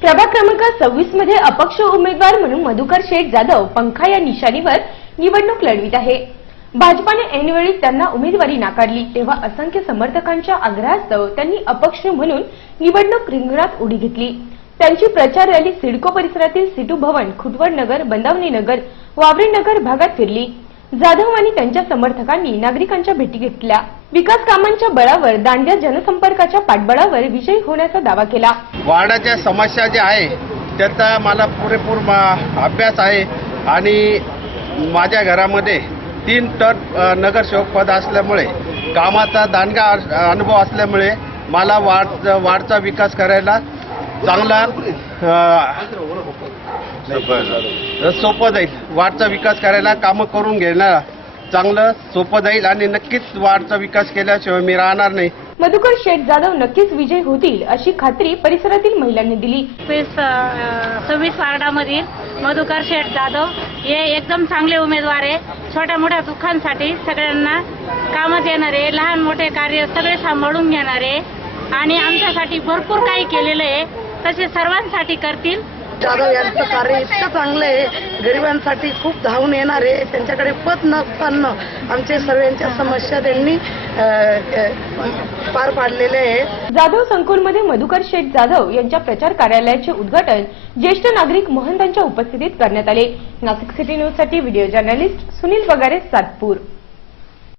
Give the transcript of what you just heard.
प्रभाग क्रमांक सव्वीसमध्ये अपक्ष उमेदवार म्हणून मधुकर शेठ जाधव पंखा या निशाणीवर निवडणूक लढवित आहे. भाजपाने ऐनवेळी त्यांना उमेदवारी नाकारली तेव्हा असंख्य समर्थकांच्या आग्रहास्तव त्यांनी अपक्ष म्हणून निवडणूक रिंगणात उडी घेतली. त्यांची प्रचार रॅली सिडको परिसरातील सिटू भवन खुटवड नगर बंदावणी नगर वावरे नगर भागात फिरली. जाधव आणि त्यांच्या समर्थकांनी नागरिकांच्या भेटी घेतल्या. विकास कामांच्या बळावर दांड्या जनसंपर्काच्या पाठबळावर विजयी होण्याचा दावा केला. वाडाच्या समस्या ज्या आहे त्याचा मला पुरेपूर अभ्यास आहे आणि माझ्या घरामध्ये तीन टर्म नगरसेवक पद असल्यामुळे कामाचा दांडगा अनुभव असल्यामुळे मला वाढ वाढचा विकास करायला चांगला सोपं जाईल. वार्डचा विकास करायला कामं करून घेणं चांगलं सोपं जाईल आणि नक्कीच वार्डचा विकास केल्याशिवाय मी राहणार नाही. मधुकर शेठ जाधव नक्कीच विजयी होतील अशी खात्री परिसरातील महिलांनी दिली. सव्वीस वार्डामधील मधुकर शेठ जाधव हे एकदम चांगले उमेदवार आहे. छोट्या मोठ्या दुःखांसाठी सगळ्यांना कामात येणारे लहान मोठे कार्य सगळे सांभाळून घेणारे आणि आमच्यासाठी भरपूर काही केलेलं आहे. तसे सर्वांसाठी करतील. जाधव यांचं कार्य इतकं चांगलं आहे. गरिबांसाठी खूप धावून येणार आहे. त्यांच्याकडे पद नसताना आमचे सर्वांच्या समस्या त्यांनी पार पाडलेले आहे जाधव संकुलमध्ये मधुकर शेठ जाधव यांच्या प्रचार कार्यालयाचे उद्घाटन ज्येष्ठ नागरिक महंतांच्या उपस्थितीत करण्यात आले. नाशिक सिटी न्यूजसाठी व्हिडिओ जर्नलिस्ट सुनील पगारे सातपूर.